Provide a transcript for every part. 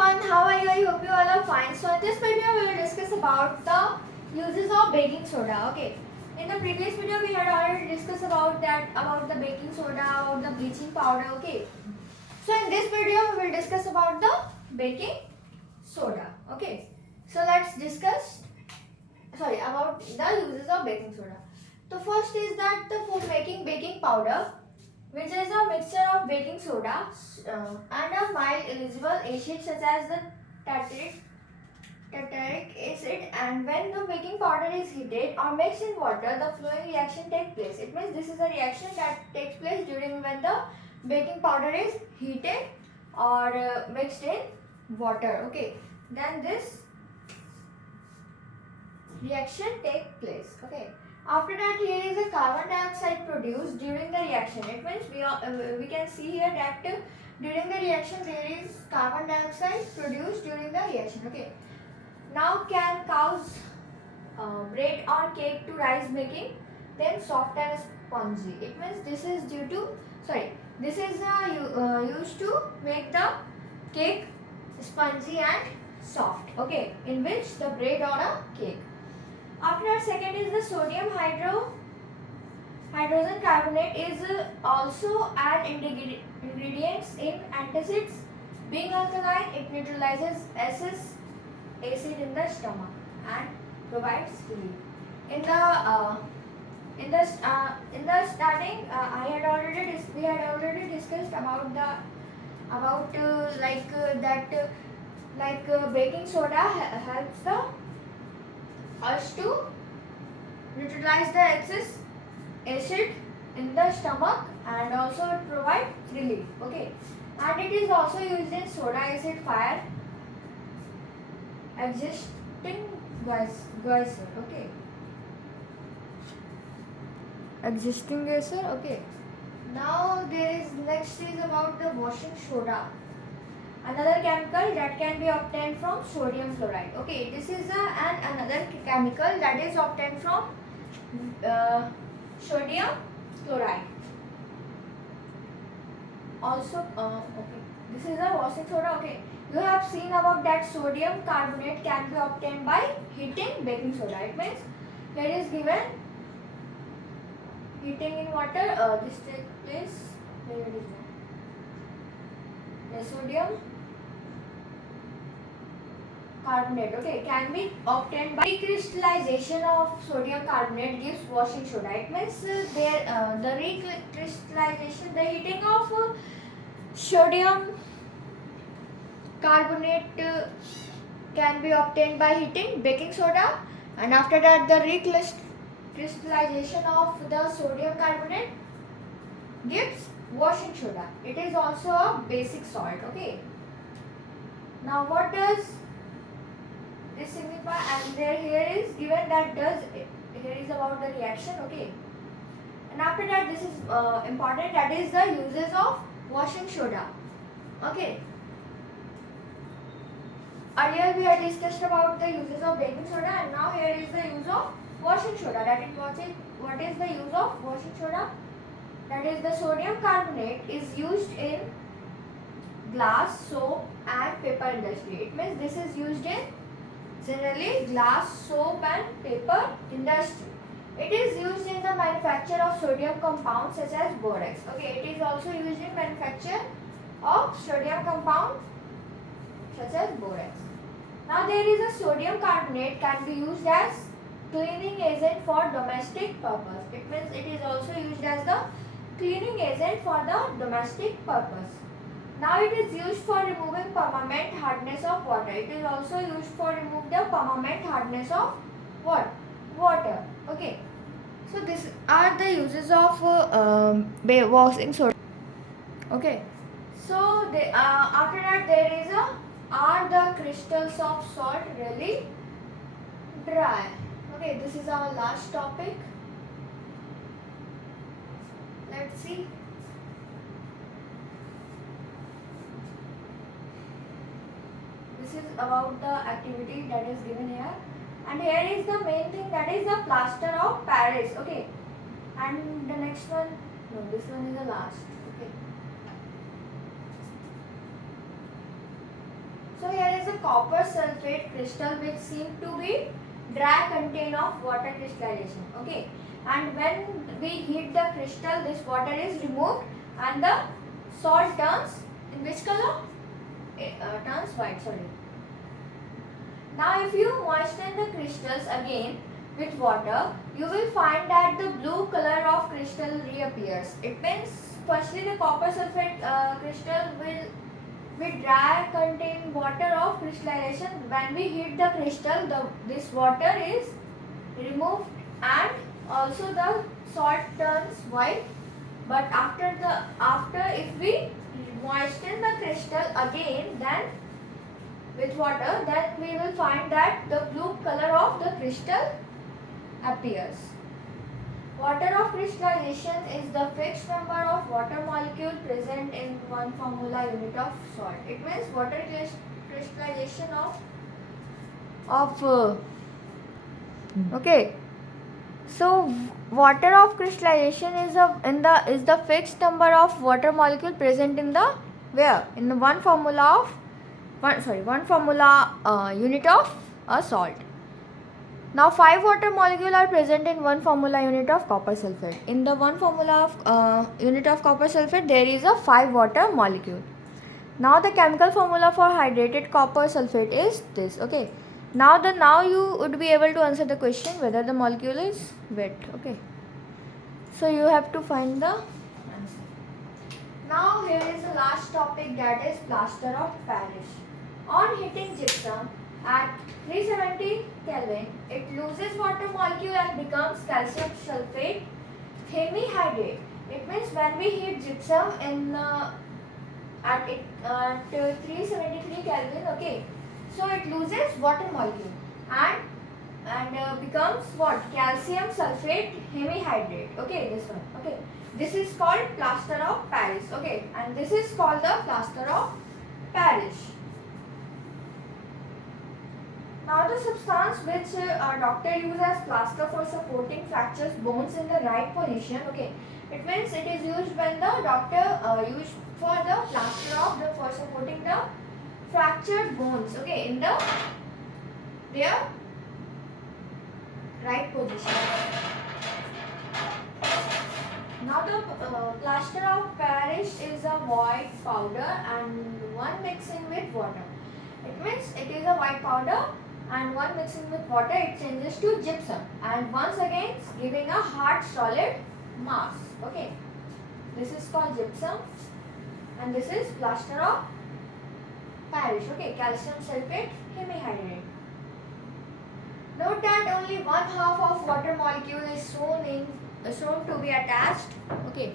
everyone, how are you? I hope you all are fine. So in this video we will discuss about the uses of baking soda. Okay. In the previous video we had already discussed about the baking soda, about the bleaching powder. Okay. So in this video we will discuss about the baking soda. Okay. So let's discuss about the uses of baking soda. So first is that for making baking powder, which is a mixture of baking soda and a mild elicible acid such as the tartaric acid, and when the baking powder is heated or mixed in water, the following reaction takes place. It means this is a reaction that takes place during when the baking powder is heated or mixed in water. Okay, then this reaction takes place. Okay. After that, here is a carbon dioxide produced during the reaction. It means we can see here that during the reaction there is carbon dioxide produced during the reaction. Okay. Now can cause bread or cake to rise, making them soft and spongy. It means this is used to make the cake spongy and soft. Okay, in which the bread or a cake. After that, second is the sodium hydrogen carbonate is also an ingredient in antacids. Being alkaline, it neutralizes acid in the stomach and provides relief. In the starting, we had already discussed about baking soda helps us to neutralize the excess acid in the stomach and also it provides relief. Okay, and it is also used in soda acid fire existing geyser. Okay, existing geyser. Okay, now next is about the washing soda, another chemical that can be obtained from sodium chloride. Okay, this is another chemical that is obtained from sodium chloride. Also, okay, this is a washing soda. Okay, you have seen about that sodium carbonate can be obtained by heating baking soda. It means here is given heating in water. This takes place. Where it is the sodium carbonate, okay, can be obtained by recrystallization of sodium carbonate gives washing soda. It means the recrystallization, the heating of sodium carbonate can be obtained by heating baking soda, and after that the recrystallization of the sodium carbonate gives washing soda. It is also a basic salt. Okay, now what does this signify? And here is given that here is about the reaction. Okay, and after that this is important, that is the uses of washing soda. Okay, earlier we had discussed about the uses of baking soda, and now here is the use of washing soda. That is what is the use of washing soda? That is the sodium carbonate is used in glass, soap and paper industry. It means this is used in generally glass, soap and paper industry. It is used in the manufacture of sodium compounds such as borax. Okay, it is also used in manufacture of sodium compound such as borax. Now there is a sodium carbonate can be used as cleaning agent for domestic purpose. It means it is also used as the cleaning agent for the domestic purpose. Now it is used for removing permanent hardness of water. It is also used for remove the permanent hardness of what? Water. Okay. So these are the uses of washing soda. Okay. So after that there is are the crystals of salt really dry? Okay, this is our last topic. Let's see. This is about the activity that is given here, and here is the main thing, that is the plaster of Paris. Okay, and the next one, no, this one is the last. Okay, so is a copper sulfate crystal which seem to be dry contain of water crystallization. Okay, and when we heat the crystal, this water is removed and the salt turns in which color? Turns white. Sorry. Now if you moisten the crystals again with water, you will find that the blue color of crystal reappears. It means firstly the copper sulfate crystal will dry contain water of crystallization. When we heat the crystal, this water is removed and also the salt turns white. But after if we moisten the crystal again, then with water, then we will find that the blue color of the crystal appears. Water of crystallization is the fixed number of water molecule present in one formula unit of salt. It means water crystallization okay. So water of crystallization is the fixed number of water molecule present in the where? In the one formula unit of a salt. Now 5 water molecules are present in one formula unit of copper sulfate. In the one formula of unit of copper sulfate, there is a 5 water molecule. Now the chemical formula for hydrated copper sulfate is this. Okay. Now you would be able to answer the question whether the molecule is wet. Okay. So you have to find the answer. Now here is the last topic, that is plaster of Paris. On heating gypsum at 370 Kelvin, it loses water molecule and becomes calcium sulfate hemihydrate. It means when we heat gypsum at 373 Kelvin, okay, so it loses water molecule and becomes what? Calcium sulfate hemihydrate. Okay, this one. Okay, this is called plaster of Paris. Okay, and this is called the plaster of Paris. Now the substance which a doctor uses as plaster for supporting fractured bones in the right position. Okay, it means it is used when the doctor used for the plaster for supporting the fractured bones. Okay, in their right position. Now the plaster of Paris is a white powder and one mixing with water. It means it is a white powder and one mixing with water, it changes to gypsum and once again giving a hard solid mass. Okay, this is called gypsum and this is plaster of Paris. Okay, calcium sulfate hemihydrate. Note that only one half of water molecule is shown to be attached. Okay,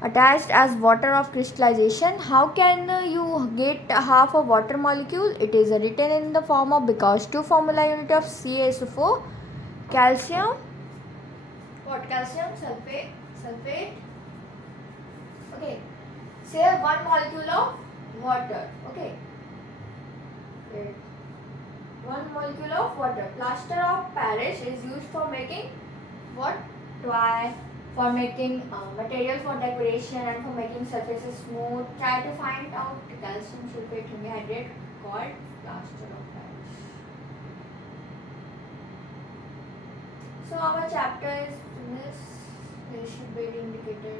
attached as water of crystallization. How can you get half a water molecule? It is written in the form of, because 2 formula unit of CaSO4, calcium sulfate. Okay, say 1 molecule of water. Okay, 1 molecule of water. Plaster of Paris is used for making what? For making material for decoration and for making surfaces smooth. Try to find out the calcium sulfate hemihydrate called plaster of Paris. So our chapter is finished. There should be the indicator.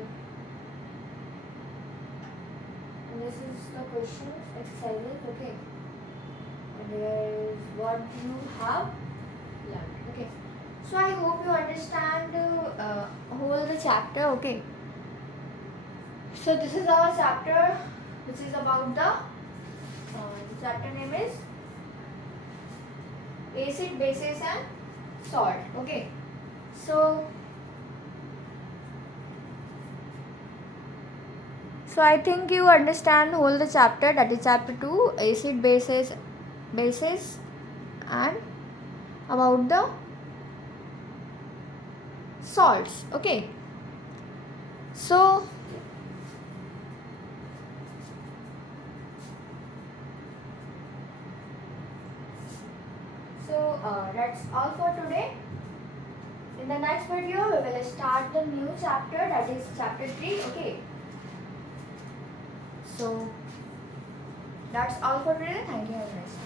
And this is the questions, exercises. Okay. And here is what you have learned. Okay. So I hope you understand whole the chapter. Okay. So this is our chapter, which is about the chapter name is acid, bases and salt. Okay. So I think you understand whole the chapter, that is chapter 2, acid, bases and about the salts. Okay, so that's all for today. In the next video we will start the new chapter, that is chapter 3. Okay, so That's all for today. Thank you. Have a nice day.